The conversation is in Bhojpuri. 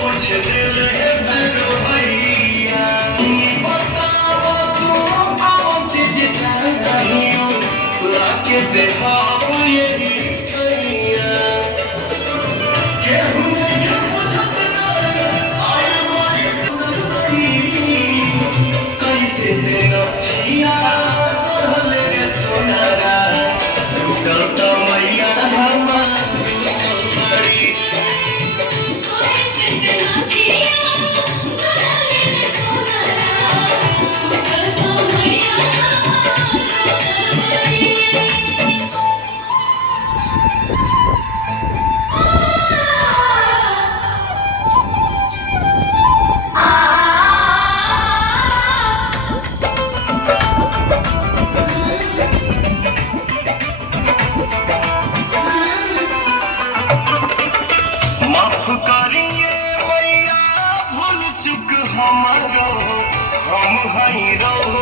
पूछ दिल भरो भैया बताओ तू कौन चीज चाहिए लाके देखा यही कैया केहू नहीं पूछत आए मोरी ससुरी कैसे नथिया हले रे सोनारा रुकल त मैया हमार सौंदरी माफ करिए मैया भूल चुक हमरो हम हई रहो